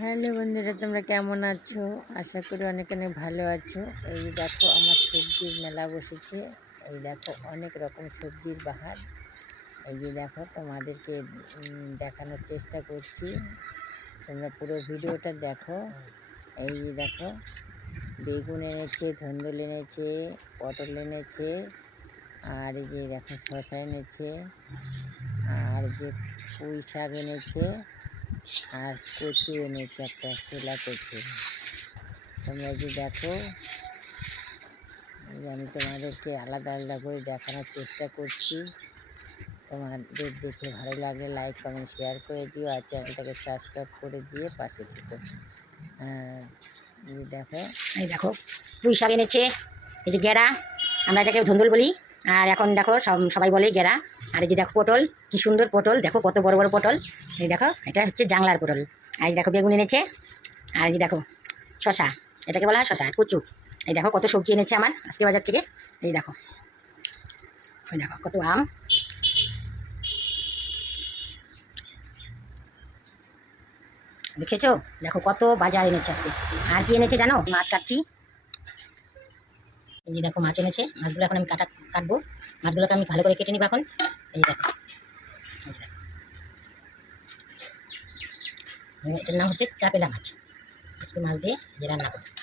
Hello বন্ধুরা, তোমরা কেমন আছো? আশা করি অনেক অনেক ভালো আছো। এই দেখো, আমার সবজির মেলা বসেছে। এই দেখো, অনেক রকম সবজির বাহার। এই যে দেখো, তোমাদেরকে দেখানোর চেষ্টা করছি। তোমরা পুরো ভিডিওটা দেখো। এই যে দেখো, বেগুন এনেছে ধন্দল এনেছে, পটল এনেছে, আর এই যে দেখো শশা এনেছে, আর যে পুঁই শাক এনেছে। আর কচু এনেছে একটা ছোলা কচু। তোমরা এই যে দেখো আমি তোমাদেরকে আলাদা আলাদা করে দেখানোর চেষ্টা করছি। তোমাদের দেখে ভালো লাগলে লাইক কমেন্ট শেয়ার করে দিও আর চ্যানেলটাকে সাবস্ক্রাইব করে দিয়ে পাশে থেকো। হ্যাঁ, দেখো। এই দেখো পুঁই শাক এনেছে। এই যে গেরা আমরা এটাকে ধন্দুল বলি। আর এখন দেখো সব- সবাই বলে গেরা। আর এই যে দেখো পটল, কি সুন্দর পটল। দেখো কত বড় বড় পটল। এই দেখো, এটা হচ্ছে জাংলার পটল। আর এই দেখো বেগুন এনেছে। আর এই যে দেখো শশা এটাকে বলা হয় শশা কচু। এই দেখো, কত সবজি এনেছে আমার আজকে বাজার থেকে। এই দেখো ওই দেখো, কত আম। দেখেছ? দেখো কত বাজার এনেছে আজকে। আর কি এনেছে জানো? মাছ কাটছি। এই যে দেখো মাছ এনেছে, মাছগুলো এখন আমি কাটা, কাটবো। মাছগুলোকে আমি ভালো করে কেটে নিব এখন। এই দেখো। এটার নাম হচ্ছে চাপেলা মাছ। আজকে মাছ দিয়ে যে রান্না করব।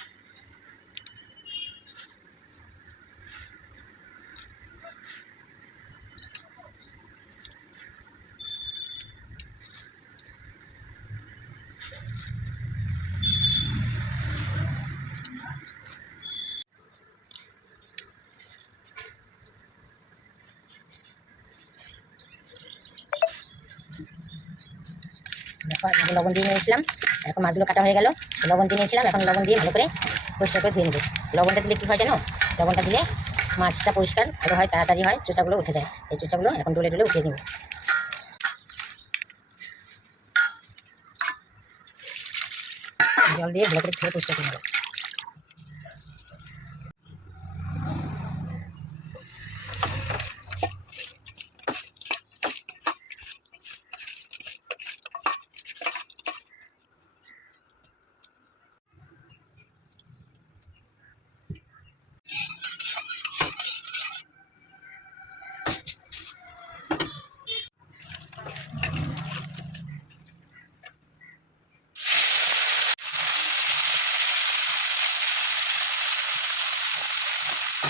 দেখো, এখন লবণ দিয়ে নিয়েছিলাম। এখন মাছগুলো কাটা হয়ে গেল। লবণ দিয়ে নিয়েছিলাম, এখন লবণ দিয়ে ভালো করে পরিষ্কার করে ধুয়ে নেবে। লবণটা দিলে কী হয় জানো? লবণটা দিলে মাছটা পরিষ্কার, ভালো হয়, তাড়াতাড়ি হয়, চোচাগুলো উঠে যায়। এই চোচাগুলো এখন ডলে ডলে উঠিয়ে নেবে। জল দিয়ে ভালো করে ধুয়ে পরিষ্কার করে নেবে।